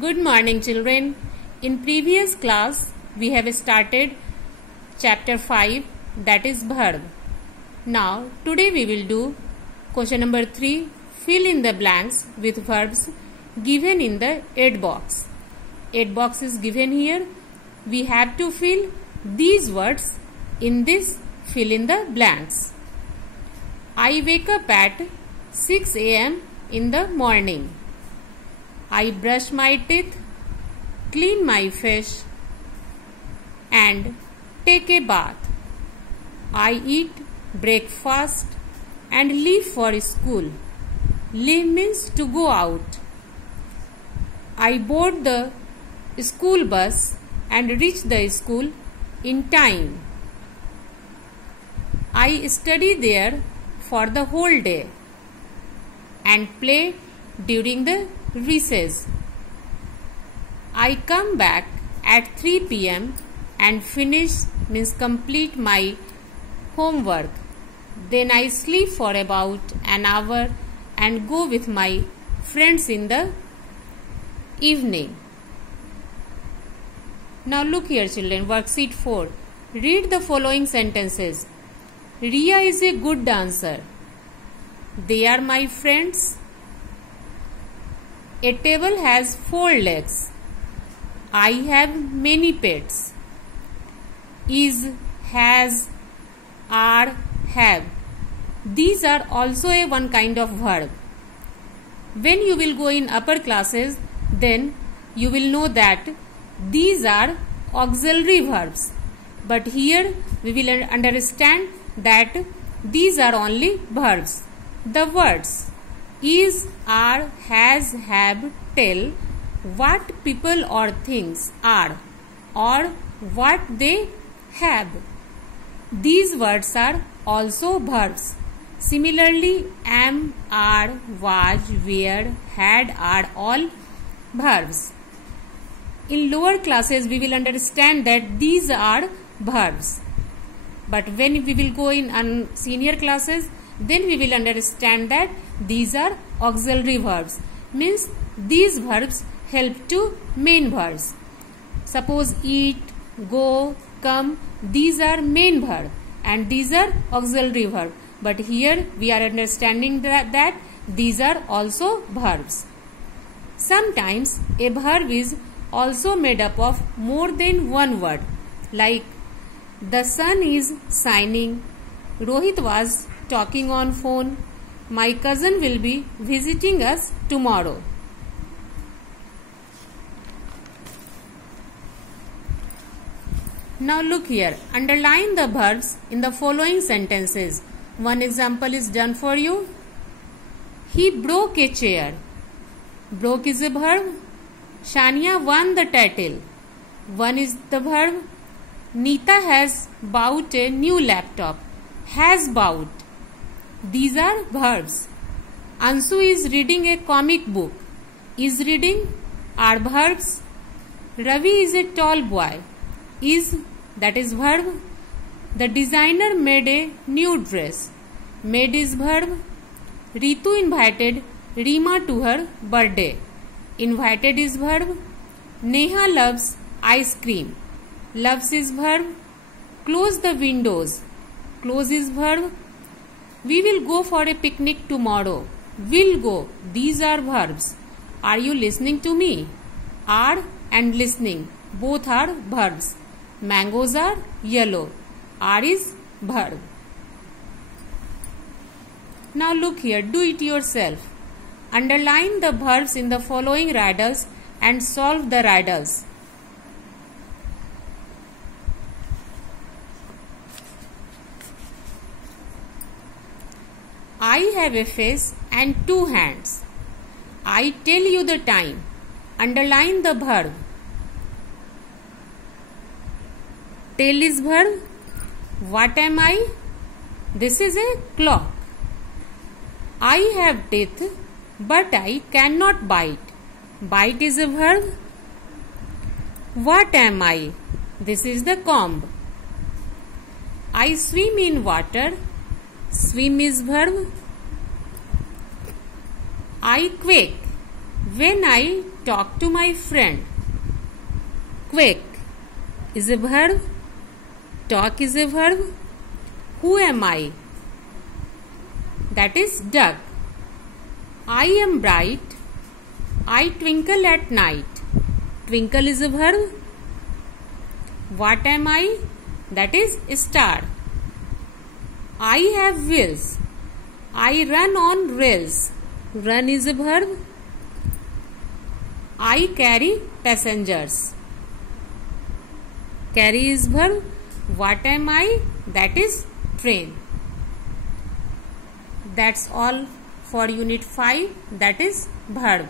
Good morning, children. In previous class, we have started chapter 5, that is verb. Now, today we will do question number 3, fill in the blanks with verbs given in the 8 box. 8 box is given here. We have to fill these words in this fill in the blanks. I wake up at 6 a.m. in the morning. I brush my teeth, clean my face, and take a bath. I eat breakfast and leave for school. Leave means to go out. I board the school bus and reach the school in time. I study there for the whole day and play during the recess. I come back at 3 p.m. and finish means complete my homework. Then I sleep for about an hour and go with my friends in the evening. Now look here, children, worksheet 4. Read the following sentences. Riya is a good dancer. They are my friends. A table has 4 legs. I have many pets. Is, has, are, have. These are also a one kind of verb. When you will go in upper classes, then you will know that these are auxiliary verbs. But here we will understand that these are only verbs. The words is, are, has, have tell what people or things are or what they have. These words are also verbs. Similarly, am, are, was, were, had are all verbs. In lower classes, we will understand that these are verbs. But when we will go in senior classes, then we will understand that these are auxiliary verbs. Means these verbs help to main verbs. Suppose eat, go, come. These are main verb and these are auxiliary verb. But here we are understanding that these are also verbs. Sometimes a verb is also made up of more than one word. Like the sun is shining. Rohit was talking on phone. My cousin will be visiting us tomorrow. Now look here. Underline the verbs in the following sentences. One example is done for you. He broke a chair. Broke is a verb. Shania won the title. Won is the verb. Neeta has bought a new laptop. Has bought. These are verbs. Ansu is reading a comic book. Is reading are verbs. Ravi is a tall boy. Is, that is verb. The designer made a new dress. Made is verb. Ritu invited Rima to her birthday. Invited is verb. Neha loves ice cream. Loves is verb. Close the windows. Close is verb. We will go for a picnic tomorrow. Will go. These are verbs. Are you listening to me? Are and listening both are verbs. Mangoes are yellow. Are is verb. Now look here. Do it yourself. Underline the verbs in the following riddles and solve the riddles. I have a face and 2 hands. I tell you the time. Underline the verb. Tell is verb. What am I? This is a clock. I have teeth, but I cannot bite. Bite is a verb. What am I? This is the comb. I swim in water. Swim is verb. I quake. When I talk to my friend. Quack is a verb. Talk is a verb. Who am I? That is duck. I am bright. I twinkle at night. Twinkle is a verb. What am I? That is star. I have wheels. I run on rails. Run is a verb. I carry passengers. Carry is verb. What am I? That is train. That's all for unit 5, that is verb.